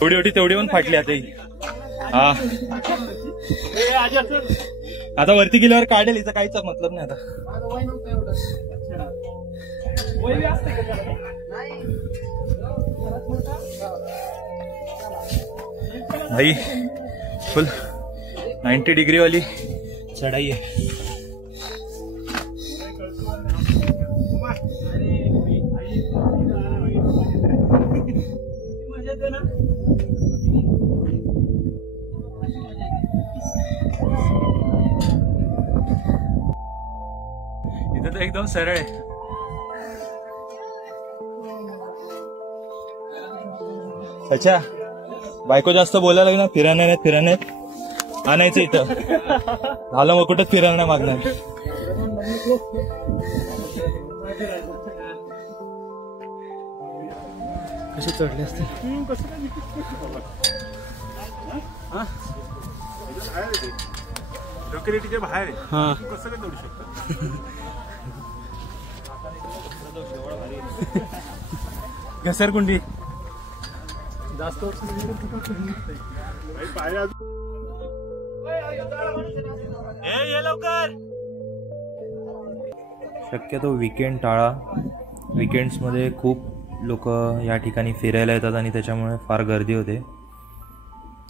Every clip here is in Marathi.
एवढी एवढी तेवढी पण फाटली आता. हा आता वरती गेल्यावर काढेल, हिचा काहीच मतलब नाही आता. भाई फुल 90 डिग्री वाली चढ़ाई है. इथं तर एकदम सरळ आहे. अच्छा बायको जास्त बोलायला लागली ना, फिरायला आणायचं इथं झालं, मग कुठंच फिरायला नाही मागणार. कसे चढले असते लोकॅलिटीच्या बाहेर आहे. हा कसं काय चढू शकतो. घसरकुंडी जास्त शक्यतो वीकेंड टाळा. वीकेंड्समध्ये खूप लोक या ठिकाणी फिरायला येतात आणि त्याच्यामुळे फार गर्दी होते.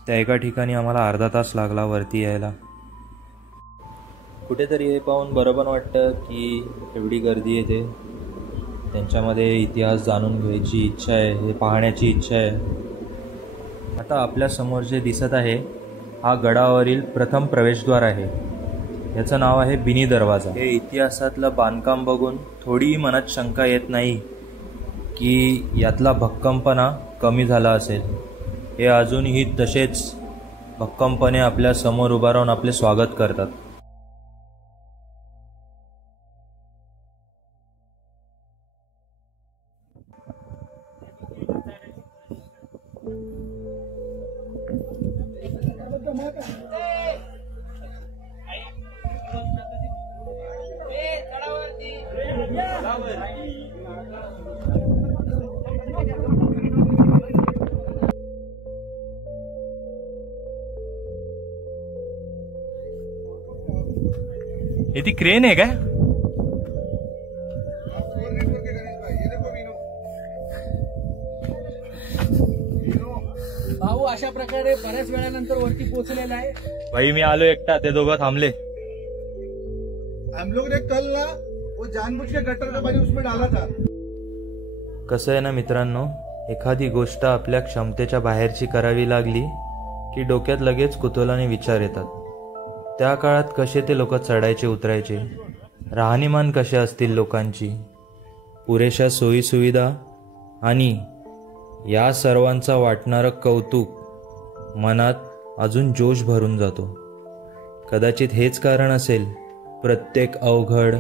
त्या एका ठिकाणी आम्हाला अर्धा तास लागला वरती यायला. कुठेतरी हे पाहून बरं पण वाटतं की एवढी गर्दी येते. त्यांच्यामध्ये इतिहास जाणून घ्यायची इच्छा आहे, हे पाहण्याची इच्छा आहे. आता आपल्यासमोर जे दिसत आहे हा गडावरील प्रथम प्रवेशद्वार आहे. याचं नाव आहे बिनी दरवाजा. हे इतिहासातलं बांधकाम बघून थोडीही मनात शंका येत नाही की यातला भक्कमपणा कमी झाला असेल. हे अजूनही तसेच भक्कमपणे आपल्या समोर उभा राहून आपले स्वागत करतात. ये ती क्रेन आहे काय? भाऊ अशा प्रकारे बऱ्याच वेळानंतर वरती पोहोचलेला आहे. भाई मी आलो एकटा, ते दोघं थांबले. हम लोग ने कल ना वो जानबूझ के गटर का पानी उसमें डाला था. कसं आहे ना मित्रांनो, एखादी गोष्ट आपल्या क्षमतेच्या बाहेरची करावी लागली की डोक्यात लगेच कुतूहलाने विचार येतात. त्या काळात कसे ते लोक चढायचे उतरायचे, राहणीमान कसे असतील लोकांची, पुरेशा सोयीसुविधा आणि या सर्वांचा वाटणारं कौतुक मनात अजून जोश भरून जातो. कदाचित हेच कारण असेल प्रत्येक अवघड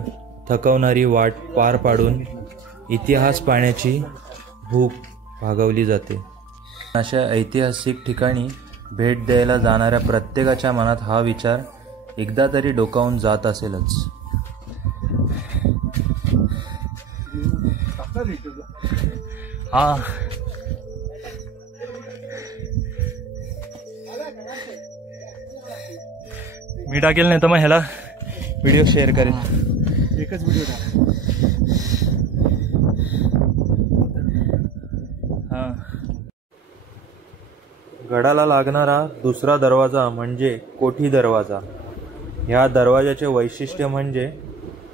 थकवणारी वाट पार पाडून इतिहास पाहण्याची भूक भागवली जाते. अशा ऐतिहासिक ठिकाणी भेट द्यायला जाणाऱ्या प्रत्येकाच्या मनात हा विचार एकदा तरी डोकावून जात असेलच. हा मी टाकेल नाही तर मग ह्याला व्हिडिओ शेअर करेल. एकच व्हिडिओ टाक. हा गडाला लागणारा दुसरा दरवाजा म्हणजे कोठी दरवाजा. ह्या दरवाजाचे वैशिष्ट्य म्हणजे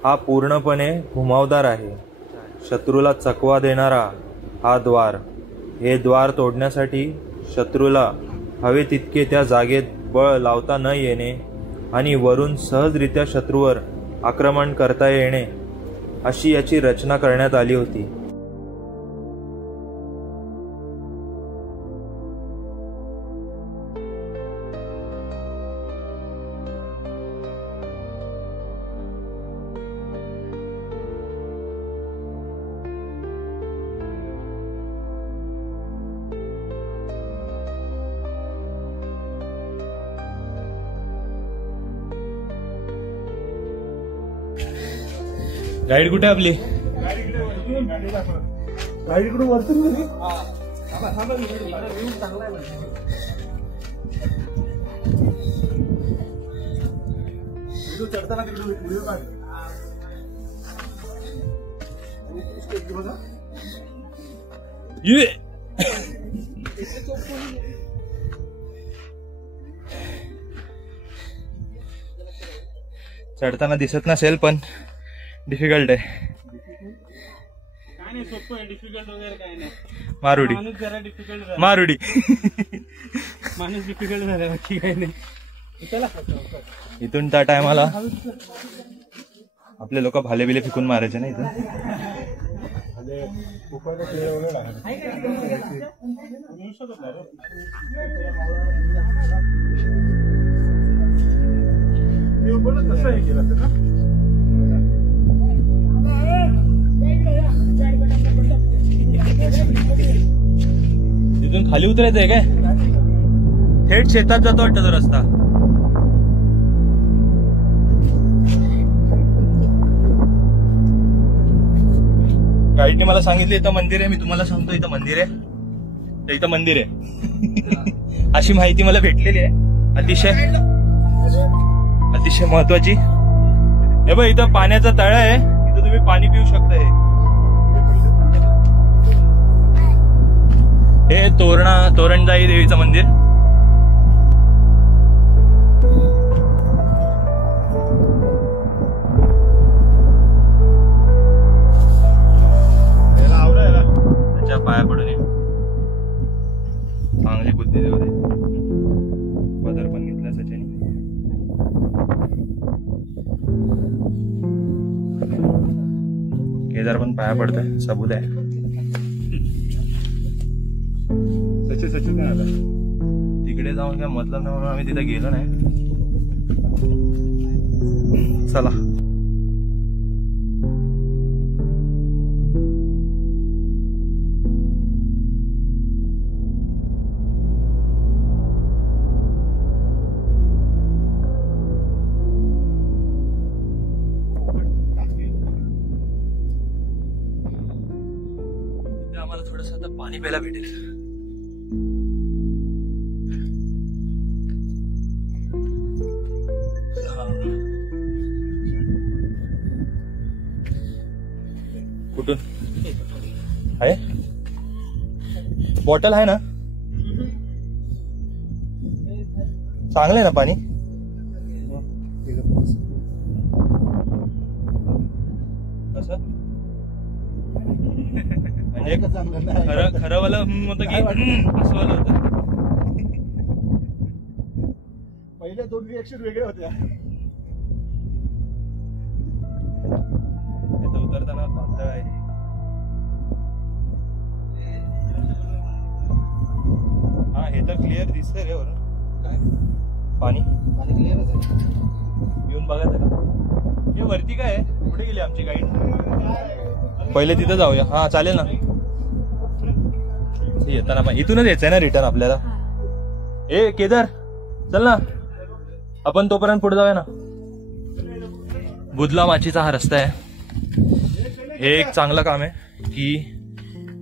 हा पूर्णपणे घुमावदार आहे. शत्रूला चकवा देणारा हा द्वार. हे द्वार तोडण्यासाठी शत्रूला हवे तितके त्या जागेत बळ लावता न येणे आणि वरून सहजरित्या शत्रूवर आक्रमण करता येणे अशी याची रचना करण्यात आली होती. गाईड कुठे आपली? गाडीकडून वरतून गेली. चढताना तिकडे व्हिडिओ काढ. चढताना दिसत नसेल पण डिफिकल्ट आहे. काय नाही, सोपं आहे. डिफिकल्ट वगैरे काय नाही. मारुडी माणूस जरा डिफिकल्ट झाला. मारुडी माणूस डिफिकल्ट झाला, बाकी काय नाही. चला इथून त्या टायमाला आपले लोक भाले बिले फेकून मारायचे ना इथून. तिथून खाली उतरायचंय काय? थेट शेतात जातो वाटतं तो रस्ता. गाईडने मला सांगितलं इथं मंदिर आहे. मी तुम्हाला सांगतो इथं मंदिर आहे, तर इथं मंदिर आहे अशी माहिती मला भेटलेली आहे. अतिशय महत्वाची. हे बघ, इथं पाण्याचा तळा आहे, इथं तुम्ही पाणी पिऊ शकता. हे तोरणजाई देवीचं मंदिर. त्याच्या पाया पडून चांगली बुद्धी देऊ दे. पदर पण घेतला सचिन. केदार पण पाया पडतोय, सबूत आहे. सचिन नाही आला. तिकडे जाऊन काय मतलब नाही म्हणून आम्ही तिथे गेलो नाही. चला आम्हाला थोडस आता पाणी प्यायला भेटेल. कुठून आहे? बॉटल आहे ना? चांगलं आहे ना पाणी? कसं म्हणजे खरं वाला होतं की असं वाला होतं? पहिल्या 2 रिएक्शन वेगळ्या होत्या. उतरताना पातळ आहे. हा, हे तर क्लिअर दिसतंय रे वरून. काय पाणी क्लिअरच आहे. येऊन बघायचं का? हे वरती काय आहे? कुठे गेली आमची गाईड? पहिले तिथं जाऊया. हा चालेल ना. येताना पण इथूनच यायचंय ना रिटर्न आपल्याला. ए केदार, चल ना, आपण तोपर्यंत पुढे जाऊया ना. बुधला माचीचा हा रस्ता आहे. हे एक चांगलं काम आहे की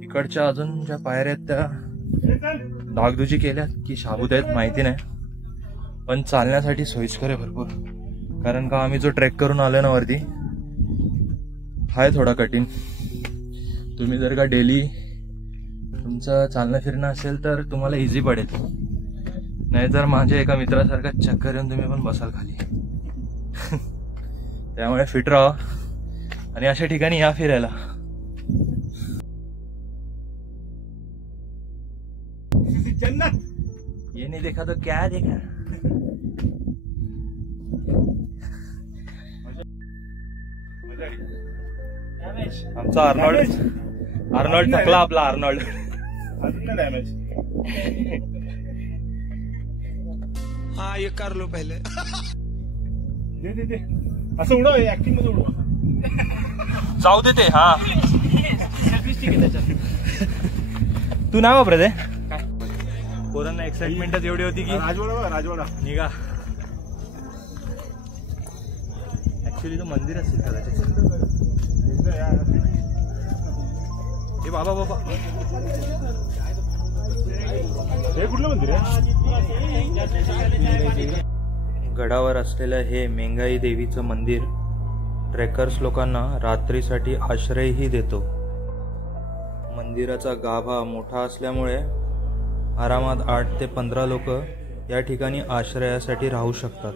इकडच्या अजून ज्या पायऱ्या आहेत त्या डागडुजी केल्यात की शाबूत आहेत माहिती नाही, पण चालण्यासाठी सोयीस्कर आहे भरपूर. कारण का आम्ही जो ट्रेक करून आलोय ना वरती, हाय थोडा कठीण. तुम्ही जर का डेली तुमचं चालणं फिरणं असेल तर तुम्हाला इझी पडेल. नाहीतर माझ्या एका मित्रासारखा चक्कर येऊन तुम्ही पण बसाल खाली. त्यामुळे फिट राहा आणि अशा ठिकाणी या फिरायला. जन्नत ये नहीं देखा तो क्या देखा. आमचा अर्नॉल्ड थकला. आपला अर्नॉल्ड डॅमेज. हाँ ये कर लो पहले. दे असं उडव, ऍक्टिंग मध्ये उडवा. जाऊ दे ते. हा तू नाही वापरत आहे काय? पोरांना एक्साइटमेंटच एवढी होती की राजवाडा निघा. ऍक्च्युली तो मंदिर असेल कदाचित. बाबा बाबा हे कुठलं मंदिर आहे? गडावर असलेलं हे मेंगाई देवीचं मंदिर ट्रेकर्स लोकांना रात्रीसाठी आश्रयही देतो. मंदिराचा गाभा मोठा असल्यामुळे आरामात 8 ते 15 लोक या ठिकाणी आश्रयासाठी राहू शकतात.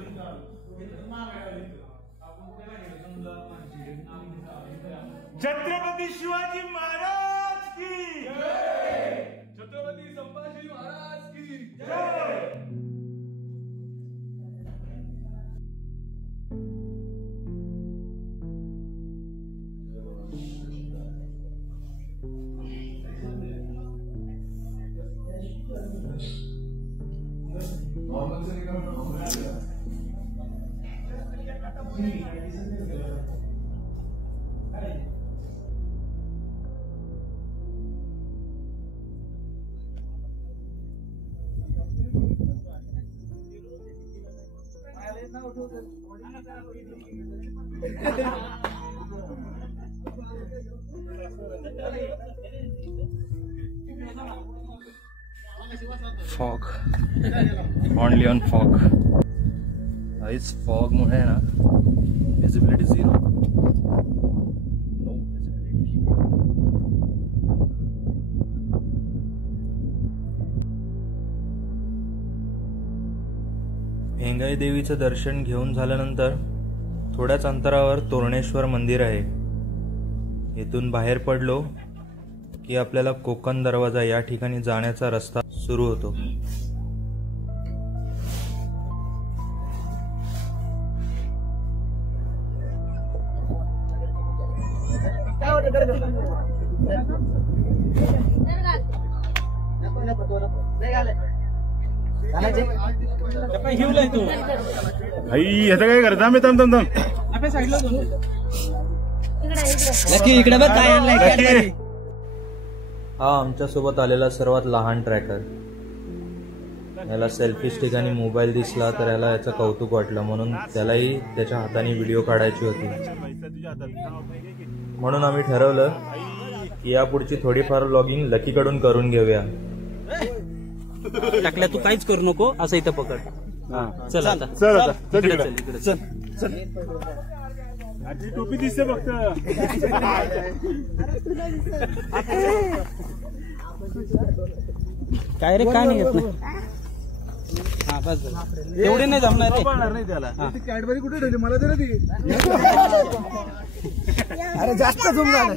छत्रपती शिवाजी महाराज की जय. छत्रपती संभाजी महाराज की जय. Fog, only on fog. इस फॉग मुळे ना विजिबिलिटी 0. No visibility. मेंगाई देवीचं दर्शन घेऊन झाल्यानंतर थोड्याच अंतरावर तोरणेश्वर मंदिर आहे. येथून बाहेर पडलो की आपल्याला कोकण दरवाजा या ठिकाणी जाण्याचा रस्ता सुरू होतो. भाई ह्याचं काय करता मी थांब इकडे बघ काय आणलंय. हा आमच्यासोबत आलेला सर्वात लहान ट्रॅकर. याला सेल्फीच ठिकाणी मोबाईल दिसला तर याला याचं कौतुक वाटलं, म्हणून त्यालाही त्याच्या हाताने व्हिडिओ काढायची होती. म्हणून आम्ही ठरवलं की यापुढची थोडीफार व्लॉगिंग लकीकडून करून घेऊया. टाकल्या तू काहीच करू नको, असं इथं पकड. चल आता चल आता चल इकडे इकडे. चल, इकडे चल. आजी टोपी दिसते फक्त. काय रे काय नाही येत नाही. हा बस एवढे नाही जमणार रे. नाही त्याला. कॅडबरी कुठे ठेवली मला दे ना ती. अरे जास्त झूम झालं.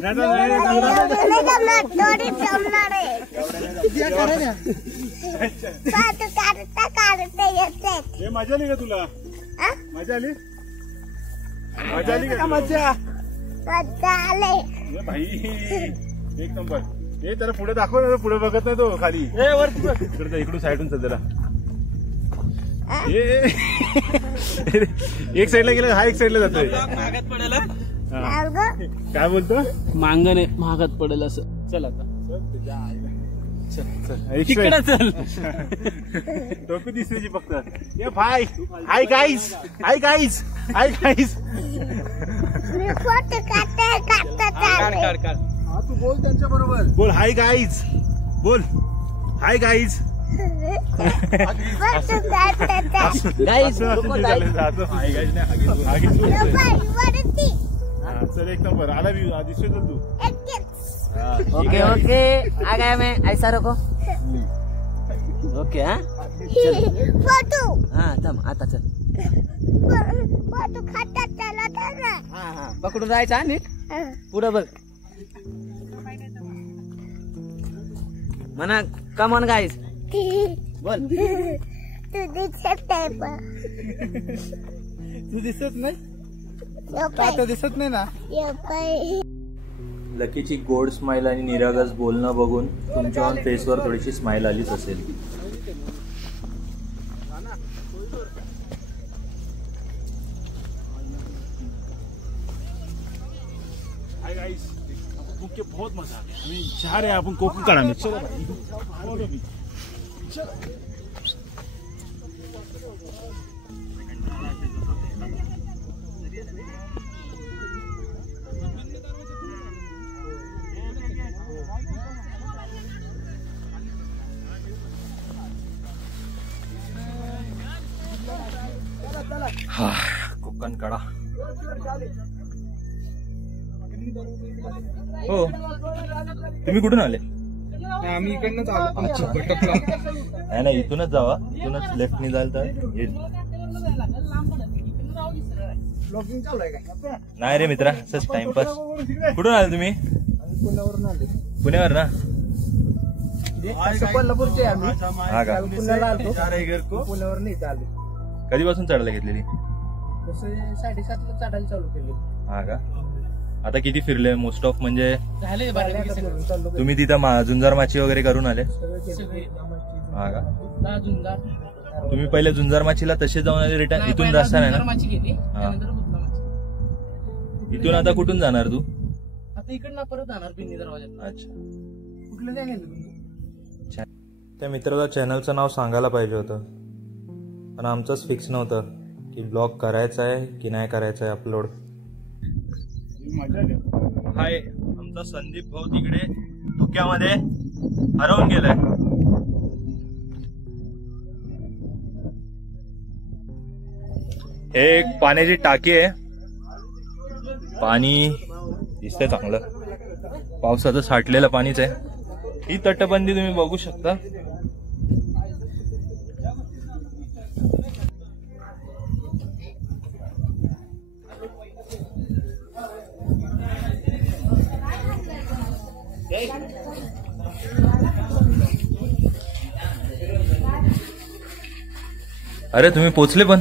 मजा आली का तुला? मजा आली? मजा आली का? मजा भाई एक नंबर. हे त्याला पुढे दाखव ना, पुढे बघत नाही तो खाली. इकडे इकडून साईडून चल जरा. एक साईडला गेला, हा एक साईडला जातोय. महागात पडेल. काय बोलतो? मांगण आहे महागात पडेल असं. चल आता इकडे चल. टोपी दिसण्याची फक्त. ये भाई hi guys, hi guys, hi guys. हा तू बोल त्यांच्या बरोबर. बोल हाय गाईज, बोल हाय गाईज. चल एक नंबर आला दिसतोय चल तू. ओके ओके आ गया मैं. ऐसा रखो. ओके. हाँ फोटो. हाँ थांब आता चल. फोटो खाता चला ना. हाँ हाँ पकडून राहायचा नीट. पुढं बघ. म्हणा कम ऑन गाईज. बोल. तू दिसत नाही पण. तू दिसत नाही. आता दिसत नाही ना. लकीची गोड स्माइल आणि निरागस बोलणं बघून तुमच्या फेसवर थोडीशी स्माइल आलीच असेल. हाय गाइस, घूम के बहुत मजा आ गया. अभी जा रहे हैं अपन कोकण काढा में. चलो भाई follow me. चलो. हा कोकण कडा. हो तुम्ही कुठून आले? आम्ही इकडनंच आलो. भटकला. नाही नाही इथूनच जावा, इथूनच लेफ्टनी जाल तर येईल. ब्लॉगिंग चालू आहे काय? नाही रे मित्रा, असंच टाइमपास. कुठून आले तुम्ही? पुण्यावरून आले. पुण्यावर ना? कोल्हापूरचे आम्ही. हा का? पुण्याला आलो. पुण्यावर नाही आलो. कधीपासून चढायला घेतलेली? तसं 7:30ला चढायला चालू केली. हा का? आता किती फिरले मोस्ट ऑफ? म्हणजे झाले बऱ्यापैकी सगळं. चालू तुम्ही तिथं झुंजार माची वगैरे करून आले? सगळे हा का? झुंजार तुम्ही पहिले झुंजार माचीला तसे जाऊन आले रिटर्न? इथून रस्ता नाही ना? माची गेली, त्यानंतर बुधला माची. इथून आता कुठून जाणार तू? आता इकडनं परत जाणार पिंडी दरवाजात. अच्छा. कुठलं काय गेलं तुमचं? त्या मित्राला चॅनलचं नाव सांगायला पाहिजे होतं, पण आमचंच फिक्स नव्हतं की ब्लॉग करायचा आहे की नाही करायचा आहे अपलोड. हाय, आमचा संदीप भाऊ तिकडे धुक्यामध्ये हरवून गेलाय. हे एक पाण्याची टाकी आहे, पाणी दिसतंय चांगलं, पावसाचं साठलेलं पाणीच आहे. ही तटबंदी तुम्ही बघू शकता. अरे तुम्ही पोचले पण?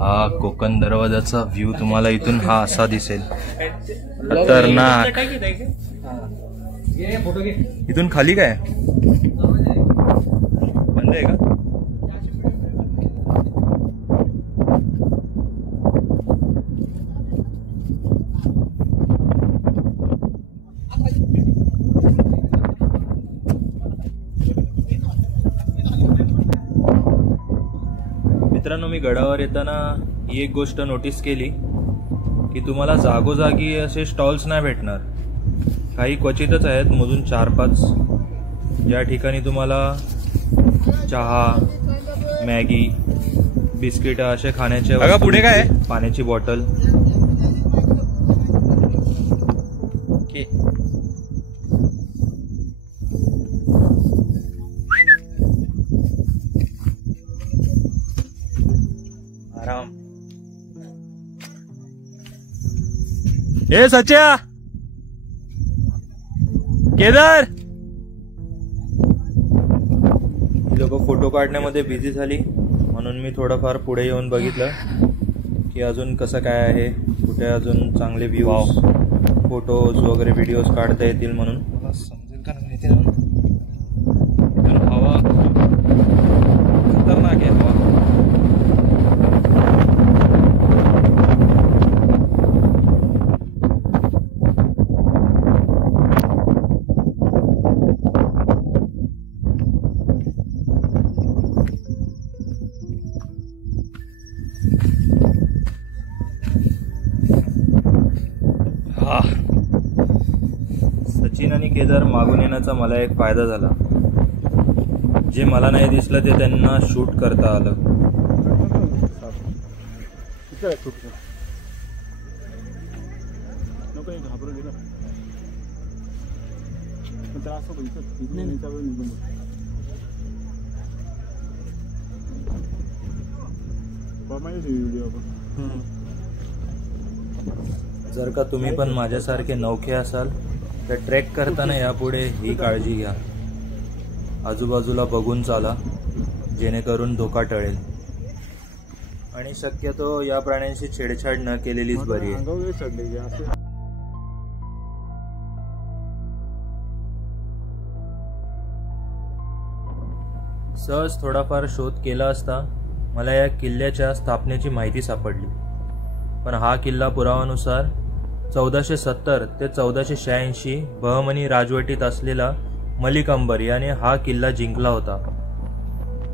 हा कोकण दरवाजाचा व्ह्यू तुम्हाला इथून हा असा दिसेल. खतरनाक. इथून खाली काय बंद आहे का? मित्रांनो, मी गडावर येताना ही एक गोष्ट नोटीस केली की तुम्हाला जागोजागी असे स्टॉल्स नाही भेटणार. काही क्वचितच आहेत, मोजून 4-5, ज्या ठिकाणी तुम्हाला चहा, मॅगी, बिस्किट असे खाण्याचे वस्तू, पुढे काय पाण्याची बॉटल. आराम. ए सच्या, केदार. लोक फोटो काढण्यामध्ये बिझी झाली, म्हणून मी थोडंफार पुढे येऊन बघितलं की अजून कसं काय आहे, कुठे अजून चांगले व्ह्यूज, फोटोज वगैरे व्हिडिओज काढता येतील. म्हणून मला समजेल का नाही इथून हवा खतरनाक आहे. हवा सचिन आणि केदार मागून येण्याचा मला एक फायदा झाला. जे मला नाही दिसलं ते त्यांना शूट करता आलं. घाबरून गेलं. जर का तुम्ही पण माझ्यासारखे नौखे असाल तर ट्रेक करताना यापुढे ही काळजी घ्या. आजूबाजूला बघून चाला, जेणेकरून धोका टळेल. आणि शक्यतो या प्राण्यांशी छेडछाड न केलेलीच बरी आहे. सहज थोडाफार शोध केला असता मला या किल्ल्याच्या स्थापनेची माहिती सापडली. पण हा किल्ला पुरावानुसार 1470 ते 1486 बहमनी राजवटीत असलेला मलिक अंबर याने हा किल्ला जिंकला होता.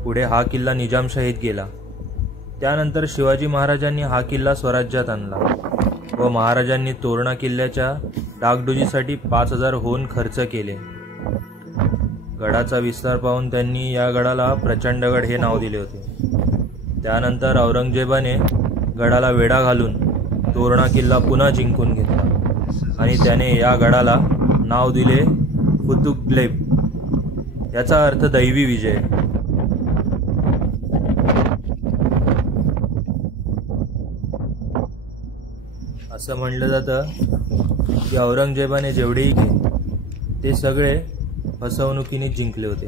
पुढे हा किल्ला निजामशाहीत गेला. त्यानंतर शिवाजी महाराजांनी हा किल्ला स्वराज्यात आणला व महाराजांनी तोरणा किल्ल्याच्या डागडुजीसाठी 5000 होऊन खर्च केले. गडाचा विस्तार पाहून त्यांनी या गडाला प्रचंडगड हे नाव दिले होते. त्यानंतर औरंगजेबाने गडाला वेढा घालून तोरणा किल्ला पुन्हा जिंकून घेतला आणि त्याने या गडाला नाव दिले फुतुगलेब. याचा अर्थ दैवी विजय. असं म्हणलं जातं की औरंगजेबाने जेवढेही केले ते सगळे फसवणुकीने जिंकले होते.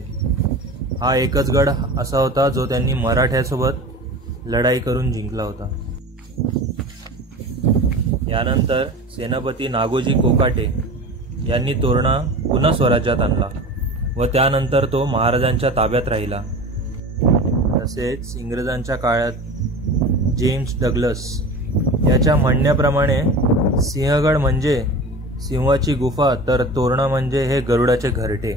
हा एकच गड असा होता जो त्यांनी मराठ्यासोबत लढाई करून जिंकला होता. यानंतर सेनापती नागोजी कोकाटे यांनी तोरणा पुन्हा स्वराज्यात आणला व त्यानंतर तो महाराजांच्या ताब्यात राहिला. तसेच इंग्रजांच्या काळात जेम्स डग्लस याच्या म्हणण्याप्रमाणे सिंहगड म्हणजे सिंहाची गुफा तर तोरणा म्हणजे हे गरुडाचे घरटे.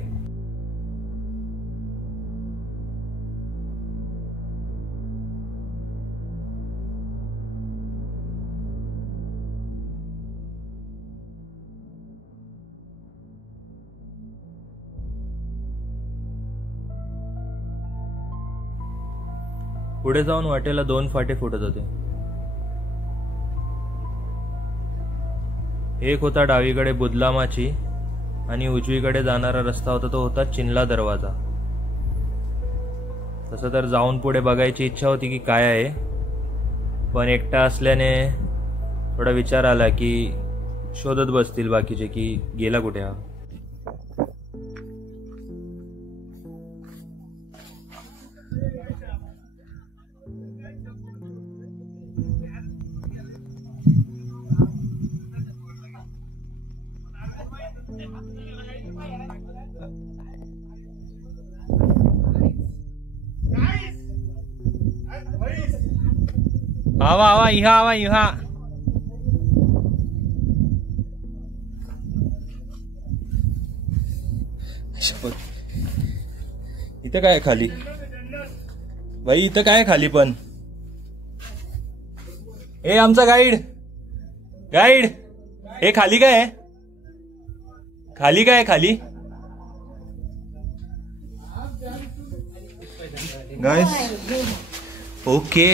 पुढे जाऊन वाटेला 2 फाटे फुटत होते. एक होता डावीकडे बुदलामाची आणि उजवीकडे जाणारा रस्ता होता तो होता चिनला दरवाजा. तसं तर जाऊन पुढे बघायची इच्छा होती की काय आहे, पण एकटा असल्याने थोडा विचार आला की शोधत बसतील बाकीचे की गेला कुठे हा. आवा आवा इहा आवा इहा. इथं काय खाली बाई, इथं काय खाली पण. ए आमचा गाईड गाईड हे खाली काय आहे? खाली काय खाली गाईस. ओके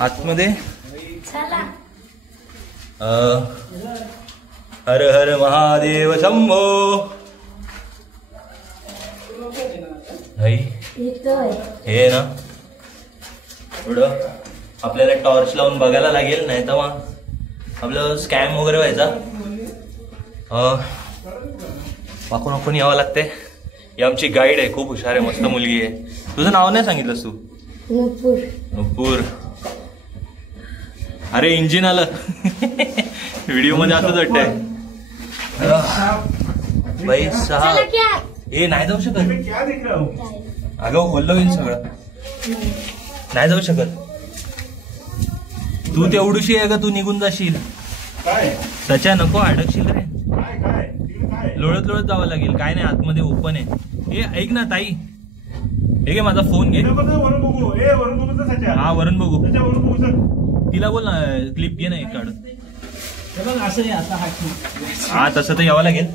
आतमध्ये हर हर महादेव शंभो. हे ना थोडं आपल्याला टॉर्च लावून बघायला लागेल, नाही तर मग आपलं स्कॅम वगैरे व्हायचा. वाकून वाकून यावं लागते. ही आमची गाईड आहे, खूप हुशार आहे, मस्त मुलगी आहे. तुझं नाव नाही सांगितलंस तू? नुपूर. अरे इंजिन आलं व्हिडिओ मध्ये असंच वाटतंय. बाई 6 हे नाही जाऊ शकत. अगं ओल्लं होईल सगळं, नाही जाऊ शकत. तू तेवढीशी आहे का तू निघून जाशील? त्याच्या नको अडकशील रे. लोळत लोळत जावं लागेल. काय नाही आतमध्ये ओपन आहे. हे ऐक ना ताई, हे घे माझा फोन घे. हा वरून बघू. तिला बोल ना क्लिप घे ना एक काढून. हा तसं तर यावं लागेल.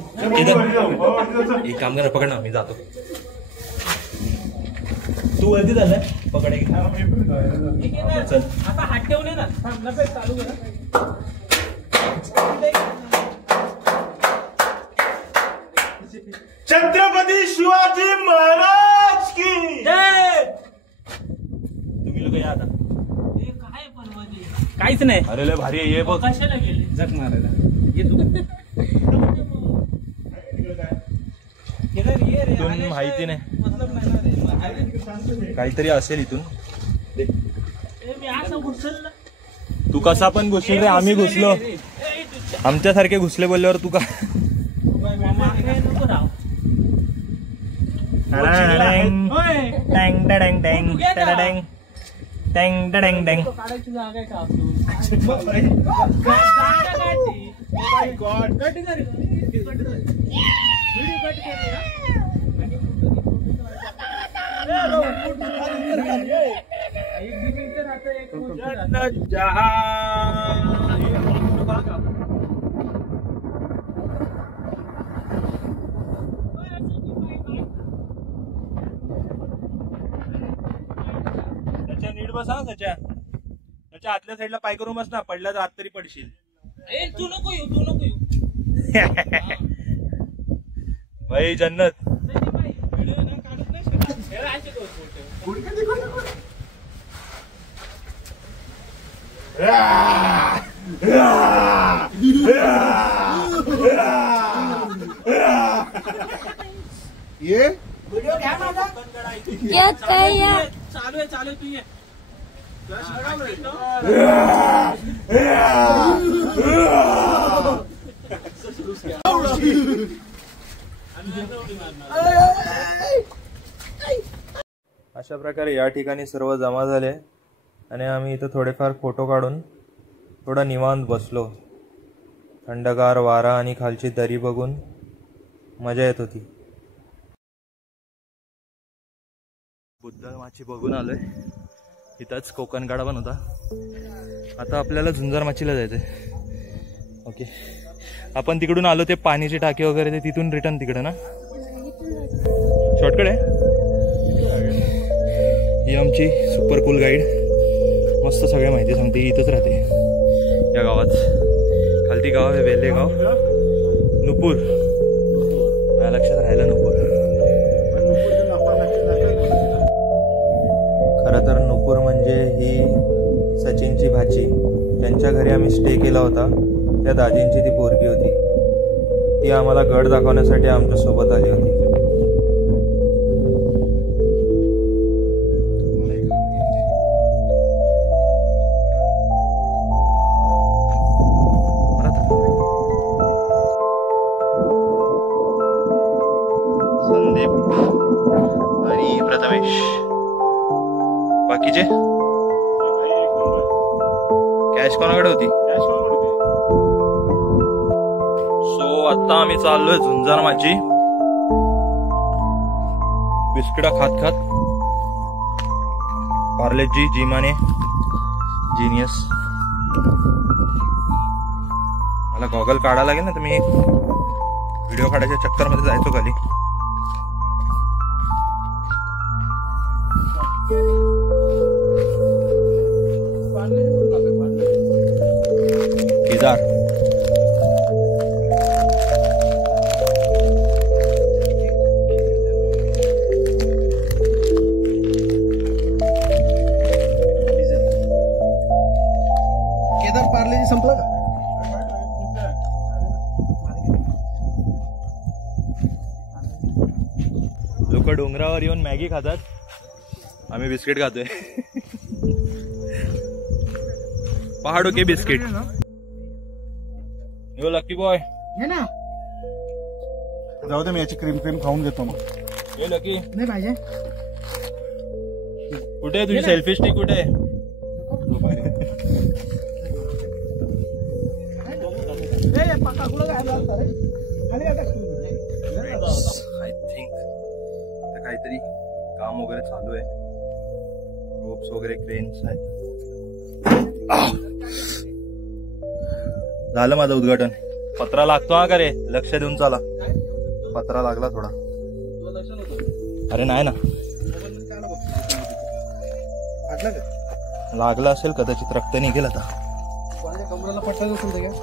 एक काम करा, पकड ना, मी जातो. तू वरती झालाय, पकड. चल आता हात ठेवले ना चालू करा. छत्रपती शिवाजी महाराज की तुम्ही लोक या आता. काय पण काहीच नाही. अरे लय भारी आहे. ये बघ कशाला गेले जग मारायला. ये तू इथून माहिती नाही, मतलब नाही. काहीतरी असेल इथून. मी असं घुसलं. तू कसा पण घुसशील रे. आम्ही घुसलो, आमच्यासारखे घुसले बोलल्यावर तू का. नको राव. काढायची जागा आहे का बस हा त्याच्या आतल्या साईडला पाय करून बस ना, पडला तर आत तरी पडशील. तू नको येऊ, तू नको येऊ. भाई जन्नत. व्हिडिओ ना काढत नाही शकत. हे राहायचे दोन फोटो. ये चालू आहे तू ये. अशा प्रकारे या ठिकाणी सर्व जमा झाले आणि आम्ही इथं थोडेफार फोटो काढून थोडा निवांत बसलो. थंडगार वारा आणि खालची दरी बघून मजा येत होती. बुद्ध माची बघून आलोय. इथंच कोकण गाडा पण होता. आता आपल्याला झुंजार माचीला जायचंय. ओके, आपण तिकडून आलो ते पाण्याची टाकी वगैरे ते तिथून रिटर्न तिकडे ना, शॉर्टकट आहे. ही आमची सुपर कूल गाईड, मस्त सगळ्या माहिती सांगते. इथंच राहते या गावात. खालती गाव आहे वेल्हेगाव, नुपूर. माझ्या लक्षात राहिलं नुपूर. खरं तर नुपूर म्हणजे ही सचिनची भाची. त्यांच्या घरी आम्ही स्टे केला होता. त्या दाजींची ती पोरगी होती. ती आम्हाला गड दाखवण्यासाठी आमच्या सोबत आली होती. संदीप आणि प्रथमेश. बाकीचे कॅश कोणाकडे होती? सो आता आम्ही चाललोय झुंजार माची. बिस्किटा खात खात. पार्लेजी, जिमाने, जीनियस. मला गॉगल काढायला लागेल ना, तर मी व्हिडिओ काढायच्या चक्कर मध्ये जायचो खाली. केदार पार्लेजी संपलं का? लोक डोंगरावर येऊन मॅगी खातात, आम्ही बिस्किट खातोय. पहाडो के बिस्किट. यो लकी बॉय. हे ना, जाऊ दे, मी याची क्रीम खाऊन घेतो मग. ये लकी. नाही पाहिजे. कुठे आहे तुझी सेल्फी स्टिक? कुठे आहे? आय थिंक काहीतरी काम वगैरे चालू आहे. रोप्स वगैरे, क्रेन्स आहेत. झालं माझं उद्घाटन. पत्रा लागतो हा का रे? लक्ष देऊन चाला. पत्रा लागला थोडा. अरे नाही ना, लागला असेल कदाचित. रक्त निघेल आता. कमराला पट्टा असेल का?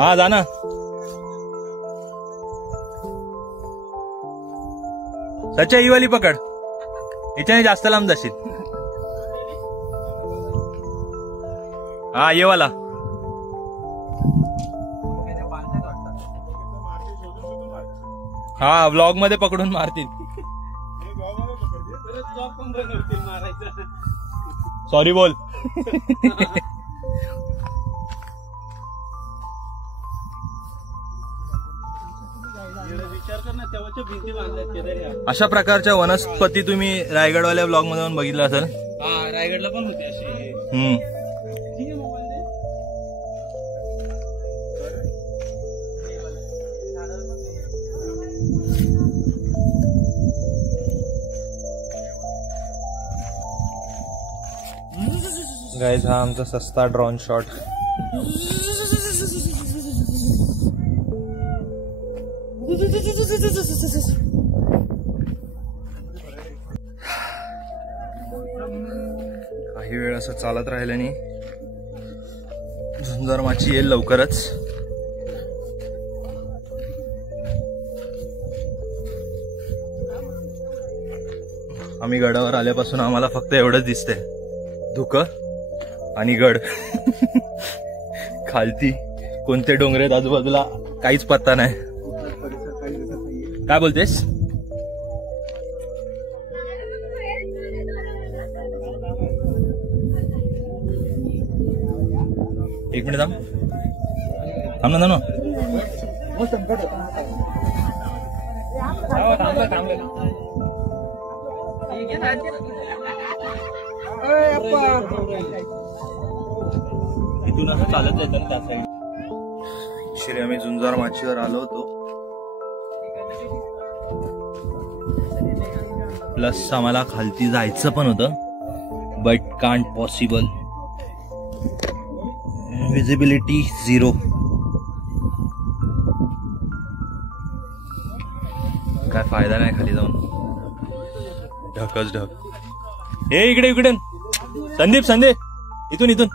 हा जा ना. सच्चा ही वाली पकड. हिच्याने जास्त लांब जाशील. हा ये वाला. हा व्लॉग मध्ये पकडून मारतील. सॉरी बोल. विचार कर ना, तेव्हाच्या भिंती बांधल्या. अशा प्रकारच्या वनस्पती तुम्ही रायगडवाल्या ब्लॉग मध्ये जाऊन बघितलं असेल. हा, रायगडला पण होती अशी. गाइस, हा आमचा सस्ता ड्रोन शॉट. वेळ असं चालत राहिल्याने झुंजार माची येईल लवकरच. आम्ही गडावर आल्यापासून आम्हाला फक्त एवढंच दिसतंय, धुकं आणि गड. खालती कोणते डोंगर आहेत आजूबाजूला काहीच पत्ता नाही. काय बोलतेस? एक मिनिट थांब ना. इथून असं चालत जायचं ना त्या साईड. ऍक्च्युली आम्ही झुंजार माचीवर आलो होतो, प्लस आम्हाला खालती जायचं पण होतं, बट कांट पॉसिबल. विजिबिलिटी 0. काय फायदा नाही खाली जाऊन, ढकच ढक. हे इकडे संदीप इथून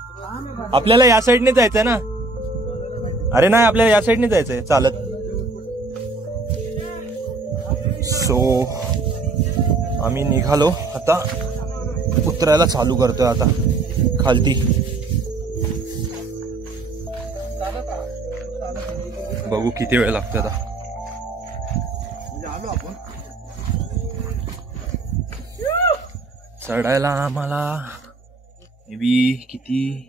आपल्याला या साईडने जायचंय ना. अरे नाही, आपल्याला या साईडने जायचंय चालत. सो आम्ही निघालो, आता उतरायला चालू करतोय आता खालती. बघू किती वेळ लागतो आता. चढायला आम्हाला मे बी किती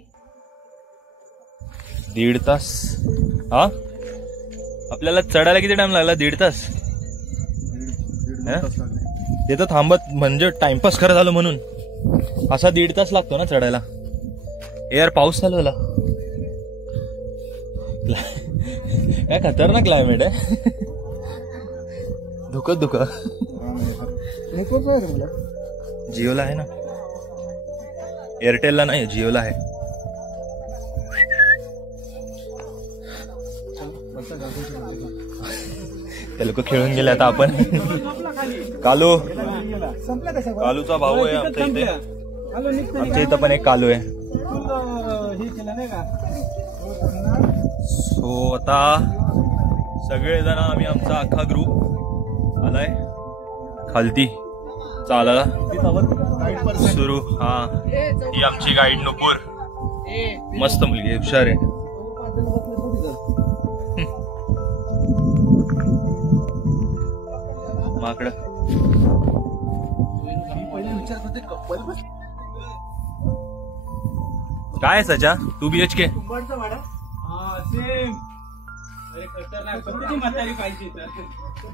1.5 तास. हा, आपल्याला चढायला किती टाइम लागला? 1.5 तास. ते तर थांबत म्हणजे टाइमपास खरं झालं म्हणून असा 1.5 तास लागतो ना चढायला. यार पाऊस चालू झाला. काय खतरनाक क्लायमेट आहे. धुकं जिओला आहे ना, एअरटेलला नाही, जिओला आहे. ते लोक खेळून गेले. आता आपण कालूचा भाऊ आहे आमच्या इथे. आमच्या इथं पण एक कालू आहे. सो आता सगळेजण आम्ही आमचा अख्खा ग्रुप आलाय खालती चालायला सुरू. हा, ही आमची गाईड नुपूर, मस्त मुलगी, हुशार आहे. माकड काय सचा 2 BHK?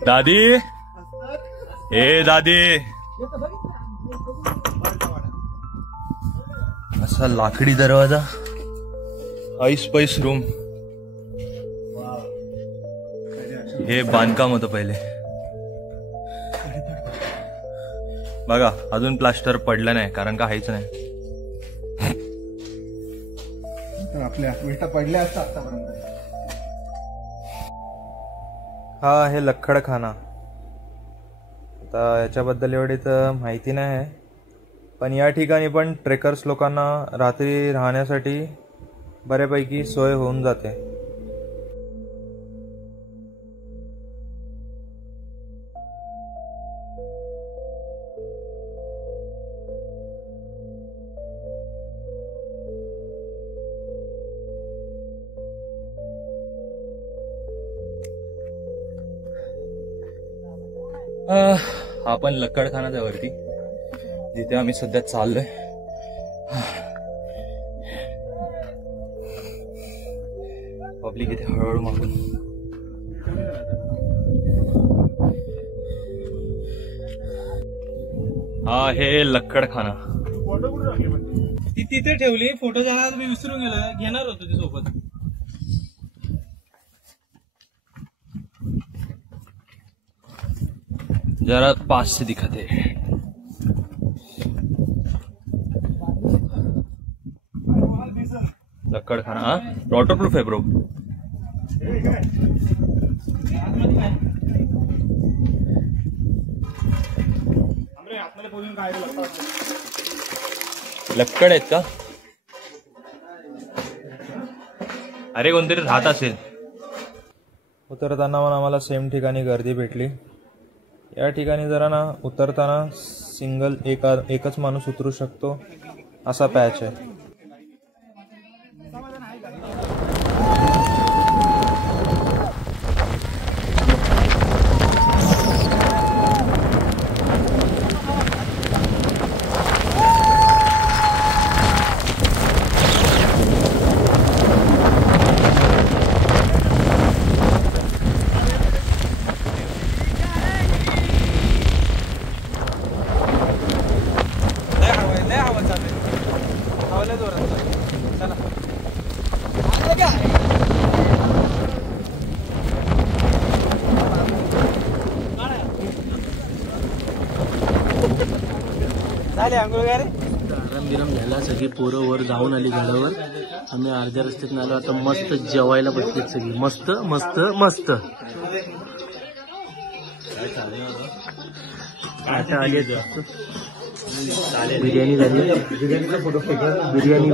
दादी, ए दादी, असा लाकडी दरवाजा, ऐस पैस रूम. हे बांधकाम होतं पहिले. बघा अजून प्लास्टर पडलं नाही कारण का हायच नाही. आपल्या विटा पडल्या असतात आतापर्यंत. हा, हे लक्कडखाना. आता याच्याबद्दल एवढी तर माहिती नाही आहे, पण या ठिकाणी पण ट्रेकर्स लोकांना रात्री राहण्यासाठी बऱ्यापैकी सोय होऊन जाते. हा पण लक्कडखानाच्या वरती जिथे आम्ही सध्या चाललोय. पब्लिक इथे हळूहळू मागून. हा, हे लक्कडखाना. ती तिथे ठेवली, फोटो घ्यायला मी विसरून गेलो, घेणार होतो ती सोबत. जरा पास से दिखाते. लक्कडखाना वॉटरप्रूफ आहे ब्रो. लपकड आहेत का? अरे कोणतरी राहत असेल. उतरताना पण आम्हाला सेम ठिकाणी गर्दी भेटली. या ठिकाणी जरा ना उतरताना सिंगल एकच माणूस उतरू शकतो असा पॅच आहे. आराम झाला. सगळी पोरं वर जाऊन आली घरावर. आम्ही अर्ध्या रस्त्यात आलो. आता मस्त जेवायला बसलेत सगळी. मस्त मस्त मस्त आता आली. बिर्याणी झाली.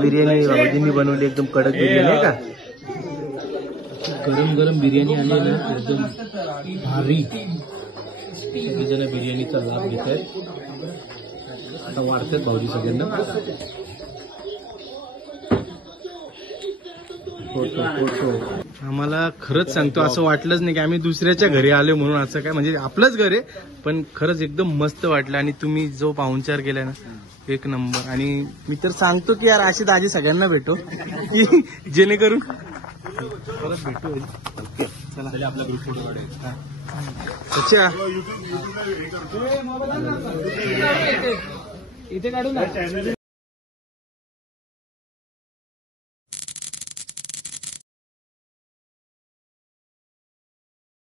बिर्याणी बाबाजींनी बनवली. एकदम कडक बिर्याणी आहे का? गरम गरम बिर्याणी आली ना एकदम भारी. सगळेजण बिर्याणीचा लाभ घेत आहेत. आता वाढतात भाऊजी सगळ्यांना. आम्हाला खरंच सांगतो असं वाटलंच नाही की आम्ही दुसऱ्याच्या घरी आलो म्हणून. असं काय म्हणजे आपलंच घर आहे पण खरंच एकदम मस्त वाटलं. आणि तुम्ही जो पाहुणचार केलाय ना एक नंबर. आणि मी तर सांगतो की यार अशी दाजी सगळ्यांना भेटो की जेणेकरून परत भेटू. चला आपला ग्रुप फोटो काढायचा. अच्छा इथे काढू ना.